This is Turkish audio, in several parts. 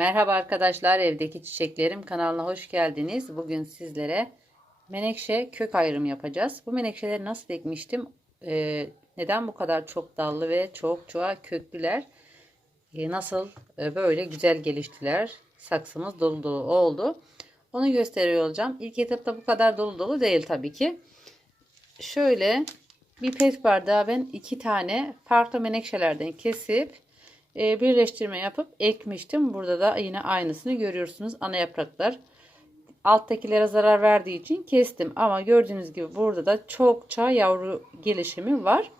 Merhaba arkadaşlar evdeki çiçeklerim kanalına hoş geldiniz. Bugün sizlere menekşe kök ayrımı yapacağız. Bu menekşeleri nasıl ekmiştim? Ee, neden bu kadar çok dallı ve çok çoğa köklüler? Ee, nasıl e, böyle güzel geliştiler? Saksımız dolu dolu oldu. Onu gösteriyor olacağım. İlk etapta bu kadar dolu dolu değil tabii ki. Şöyle bir pet bardağı ben iki tane farklı menekşelerden kesip e, birleştirme yapıp ekmiştim. Burada da yine aynısını görüyorsunuz. Ana yapraklar alttakilere zarar verdiği için kestim. Ama gördüğünüz gibi burada da çokça yavru gelişimi var.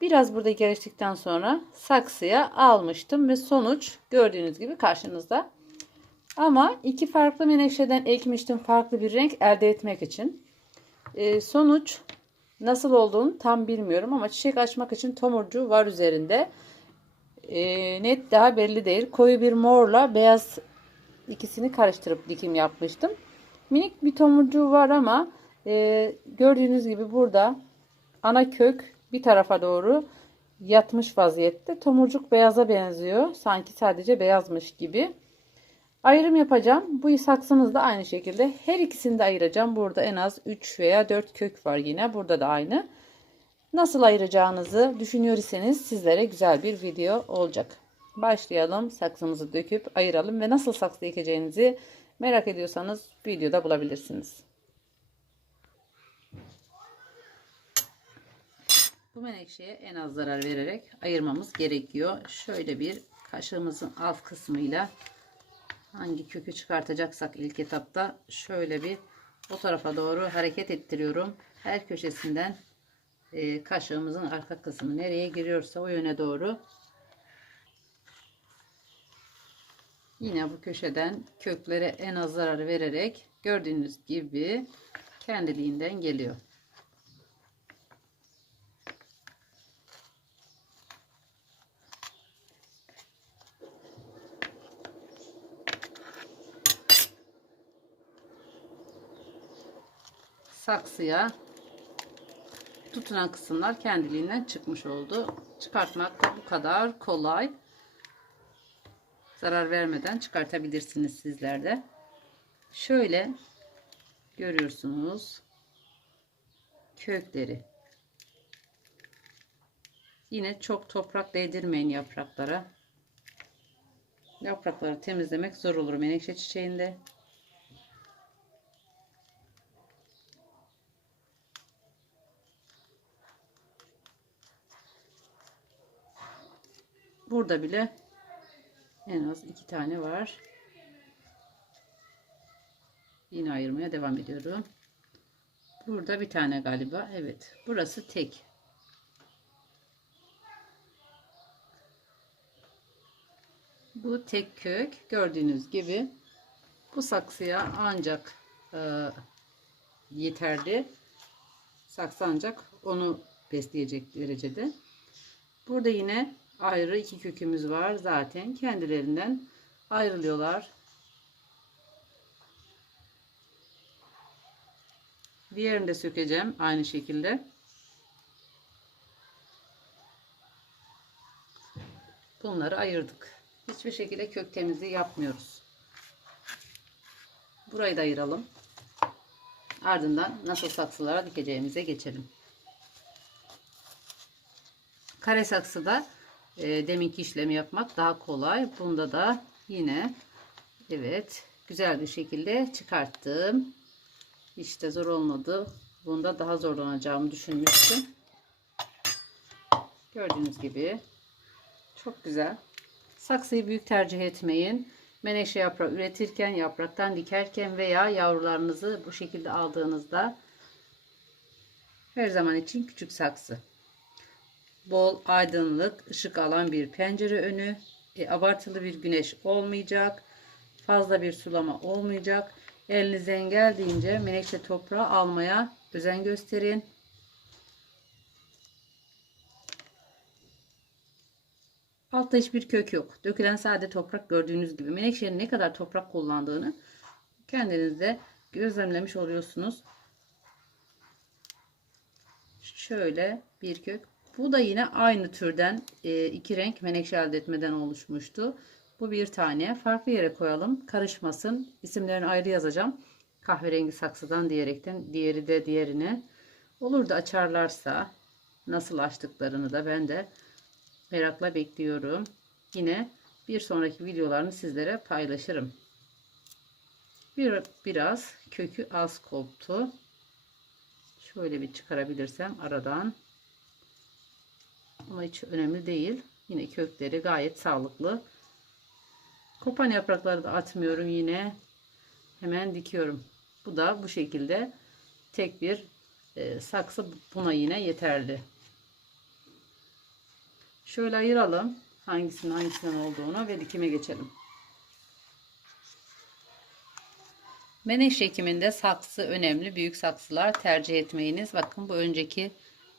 Biraz burada geliştikten sonra saksıya almıştım ve sonuç gördüğünüz gibi karşınızda. Ama iki farklı menekşeden ekmiştim farklı bir renk elde etmek için. E, sonuç nasıl olduğunu tam bilmiyorum ama çiçek açmak için tomurcuğu var üzerinde e, net daha belli değil. Koyu bir morla beyaz ikisini karıştırıp dikim yapmıştım. Minik bir tomurcuğu var ama e, gördüğünüz gibi burada ana kök bir tarafa doğru yatmış vaziyette. Tomurcuk beyaza benziyor. Sanki sadece beyazmış gibi. Ayrım yapacağım. Bu saksımız da aynı şekilde. Her ikisini de ayıracağım. Burada en az 3 veya 4 kök var yine. Burada da aynı. Nasıl ayıracağınızı düşünüyor iseniz sizlere güzel bir video olacak. Başlayalım. Saksımızı döküp ayıralım ve nasıl saksı ekeceğinizi merak ediyorsanız videoda bulabilirsiniz. Bu menekşeye en az zarar vererek ayırmamız gerekiyor. Şöyle bir kaşığımızın alt kısmıyla hangi kökü çıkartacaksak ilk etapta şöyle bir o tarafa doğru hareket ettiriyorum. Her köşesinden e, kaşığımızın arka kısmı nereye giriyorsa o yöne doğru yine bu köşeden köklere en az zarar vererek gördüğünüz gibi kendiliğinden geliyor. saksıya tutunan kısımlar kendiliğinden çıkmış oldu. Çıkartmak da bu kadar kolay. Zarar vermeden çıkartabilirsiniz sizler de. Şöyle görüyorsunuz kökleri. Yine çok toprak değdirmeyin yapraklara. Yaprakları temizlemek zor olur menekşe çiçeğinde. Burada bile en az iki tane var. Yine ayırmaya devam ediyorum. Burada bir tane galiba. Evet. Burası tek. Bu tek kök. Gördüğünüz gibi bu saksıya ancak e, yeterli. Saksı ancak onu besleyecek derecede. Burada yine ayrı iki kökümüz var zaten kendilerinden ayrılıyorlar. Diğerini de sökeceğim aynı şekilde. Bunları ayırdık. Hiçbir şekilde kök temizliği yapmıyoruz. Burayı da ayıralım. Ardından nasıl saksılara dikeceğimize geçelim. Kare saksıda e, deminki işlemi yapmak daha kolay. Bunda da yine evet güzel bir şekilde çıkarttım. İşte zor olmadı. Bunda daha zorlanacağımı düşünmüştüm. Gördüğünüz gibi çok güzel. Saksıyı büyük tercih etmeyin. Menekşe yaprağı üretirken, yapraktan dikerken veya yavrularınızı bu şekilde aldığınızda her zaman için küçük saksı bol aydınlık, ışık alan bir pencere önü, e, abartılı bir güneş olmayacak, fazla bir sulama olmayacak. Elinizden geldiğince menekşe toprağı almaya özen gösterin. Altta hiçbir kök yok. Dökülen sade toprak gördüğünüz gibi. Menekşenin ne kadar toprak kullandığını kendinizde gözlemlemiş oluyorsunuz. Şöyle bir kök bu da yine aynı türden e, iki renk menekşe elde etmeden oluşmuştu. Bu bir tane. Farklı yere koyalım. Karışmasın. İsimlerini ayrı yazacağım. Kahverengi saksıdan diyerekten. Diğeri de diğerine. Olur da açarlarsa nasıl açtıklarını da ben de merakla bekliyorum. Yine bir sonraki videolarını sizlere paylaşırım. Bir, biraz kökü az koptu. Şöyle bir çıkarabilirsem aradan. Ama hiç önemli değil. Yine kökleri gayet sağlıklı. Kopan yaprakları da atmıyorum yine. Hemen dikiyorum. Bu da bu şekilde tek bir e, saksı buna yine yeterli. Şöyle ayıralım. Hangisinin hangisinden olduğunu ve dikime geçelim. Menekşe ekiminde saksı önemli. Büyük saksılar tercih etmeyiniz. Bakın bu önceki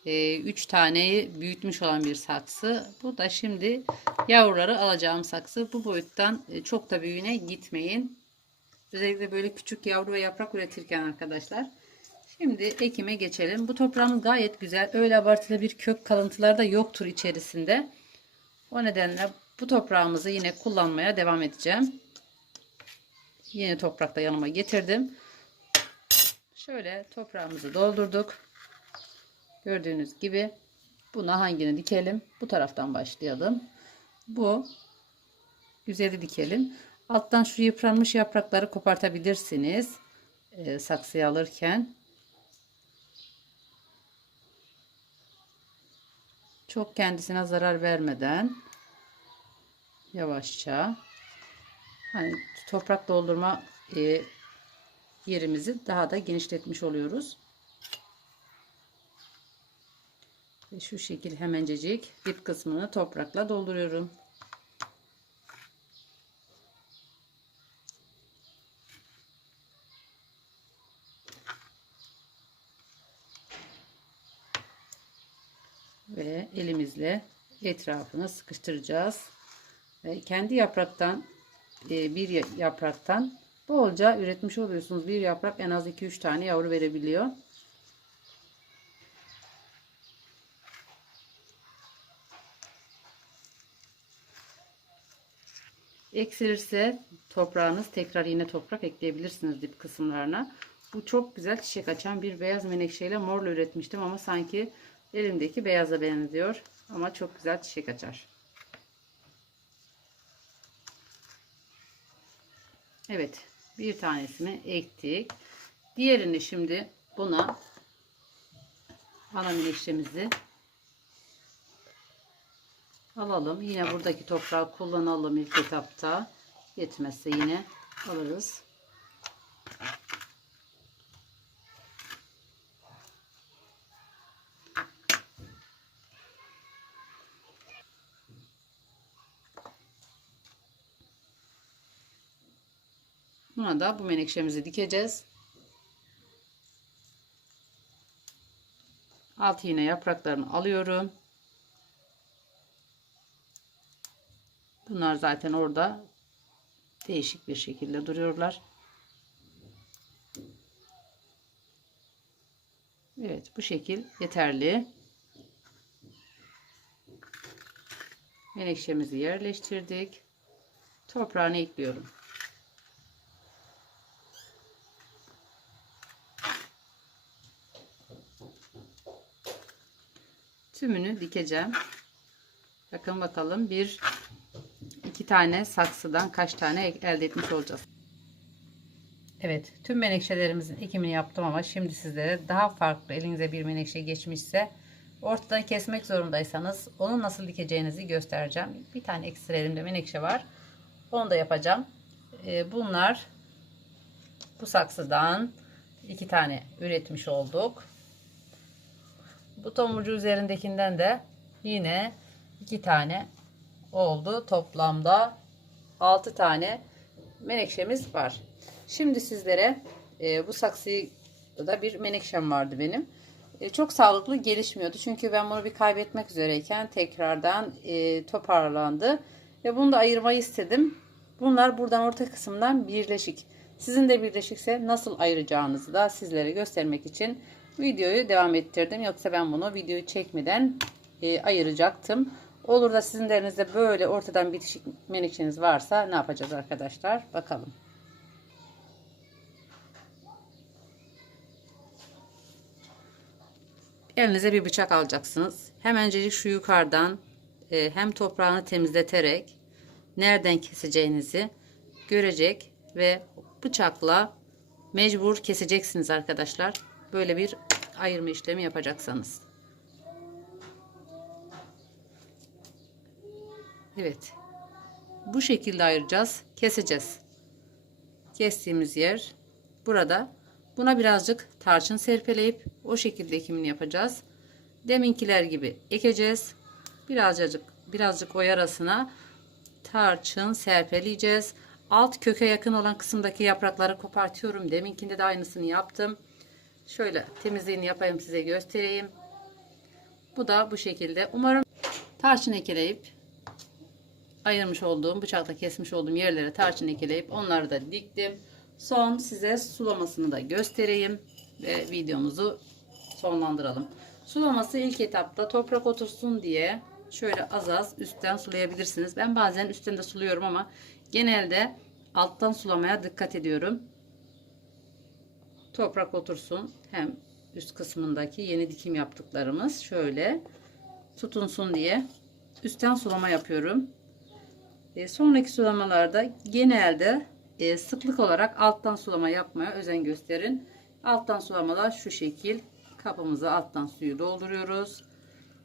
3 e, taneyi büyütmüş olan bir saksı. Bu da şimdi yavruları alacağım saksı. Bu boyuttan e, çok da büyüğüne gitmeyin. Özellikle böyle küçük yavru ve yaprak üretirken arkadaşlar. Şimdi ekime geçelim. Bu toprağımız gayet güzel. Öyle abartılı bir kök kalıntıları da yoktur içerisinde. O nedenle bu toprağımızı yine kullanmaya devam edeceğim. Yeni toprakta yanıma getirdim. Şöyle toprağımızı doldurduk. Gördüğünüz gibi buna hangini dikelim? Bu taraftan başlayalım. Bu güzeli dikelim. Alttan şu yıpranmış yaprakları kopartabilirsiniz. E, saksıya alırken. Çok kendisine zarar vermeden yavaşça hani toprak doldurma e, yerimizi daha da genişletmiş oluyoruz. Ve şu şekil hemencecik dip kısmını toprakla dolduruyorum. Ve elimizle etrafını sıkıştıracağız. Ve kendi yapraktan e, bir yapraktan bolca üretmiş oluyorsunuz. Bir yaprak en az 2-3 tane yavru verebiliyor. Eksilirse toprağınız tekrar yine toprak ekleyebilirsiniz dip kısımlarına. Bu çok güzel çiçek açan bir beyaz menekşeyle morla üretmiştim ama sanki elimdeki beyaza benziyor. Ama çok güzel çiçek açar. Evet bir tanesini ektik. Diğerini şimdi buna ana menekşemizi alalım. Yine buradaki toprağı kullanalım ilk etapta. Yetmezse yine alırız. Buna da bu menekşemizi dikeceğiz. Alt iğne yapraklarını alıyorum. Bunlar zaten orada değişik bir şekilde duruyorlar. Evet bu şekil yeterli. Menekşemizi yerleştirdik. Toprağını ekliyorum. Tümünü dikeceğim. Bakın bakalım bir iki tane saksıdan kaç tane elde etmiş olacağız. Evet tüm menekşelerimizin ekimini yaptım ama şimdi sizlere daha farklı elinize bir menekşe geçmişse ortadan kesmek zorundaysanız onu nasıl dikeceğinizi göstereceğim. Bir tane ekstra elimde menekşe var. Onu da yapacağım. Ee, bunlar bu saksıdan iki tane üretmiş olduk. Bu tomurcu üzerindekinden de yine iki tane oldu. Toplamda 6 tane menekşemiz var. Şimdi sizlere e, bu saksıyı da bir menekşem vardı benim. E, çok sağlıklı gelişmiyordu. Çünkü ben bunu bir kaybetmek üzereyken tekrardan e, toparlandı. Ve bunu da ayırmayı istedim. Bunlar buradan orta kısımdan birleşik. Sizin de birleşikse nasıl ayıracağınızı da sizlere göstermek için videoyu devam ettirdim. Yoksa ben bunu videoyu çekmeden e, ayıracaktım. Olur da sizin de elinizde böyle ortadan bitişik menekşeniz varsa ne yapacağız arkadaşlar? Bakalım. Elinize bir bıçak alacaksınız. Hemencecik şu yukarıdan e, hem toprağını temizleterek nereden keseceğinizi görecek ve bıçakla mecbur keseceksiniz arkadaşlar. Böyle bir ayırma işlemi yapacaksanız. Evet. Bu şekilde ayıracağız. Keseceğiz. Kestiğimiz yer burada. Buna birazcık tarçın serpeleyip o şekilde ekimini yapacağız. Deminkiler gibi ekeceğiz. Birazcık birazcık o yarasına tarçın serpeleyeceğiz. Alt köke yakın olan kısımdaki yaprakları kopartıyorum. Deminkinde de aynısını yaptım. Şöyle temizliğini yapayım size göstereyim. Bu da bu şekilde. Umarım tarçın ekeleyip ayırmış olduğum bıçakla kesmiş olduğum yerlere tarçın ekeleyip onları da diktim. Son size sulamasını da göstereyim ve videomuzu sonlandıralım. Sulaması ilk etapta toprak otursun diye şöyle az az üstten sulayabilirsiniz. Ben bazen üstten de suluyorum ama genelde alttan sulamaya dikkat ediyorum. Toprak otursun hem üst kısmındaki yeni dikim yaptıklarımız şöyle tutunsun diye üstten sulama yapıyorum. E, sonraki sulamalarda genelde e, sıklık olarak alttan sulama yapmaya özen gösterin. Alttan sulamalar şu şekil. Kapımıza alttan suyu dolduruyoruz.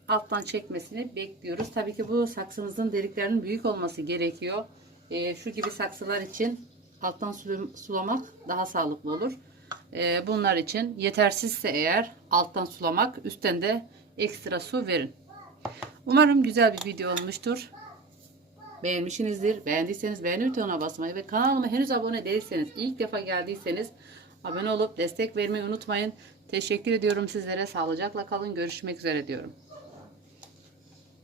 Alttan çekmesini bekliyoruz. Tabii ki bu saksımızın deliklerinin büyük olması gerekiyor. E, şu gibi saksılar için alttan sulamak daha sağlıklı olur. E, bunlar için yetersizse eğer alttan sulamak üstten de ekstra su verin. Umarım güzel bir video olmuştur beğenmişsinizdir. Beğendiyseniz beğeni butonuna basmayı ve kanalıma henüz abone değilseniz, ilk defa geldiyseniz abone olup destek vermeyi unutmayın. Teşekkür ediyorum sizlere. Sağlıcakla kalın. Görüşmek üzere diyorum.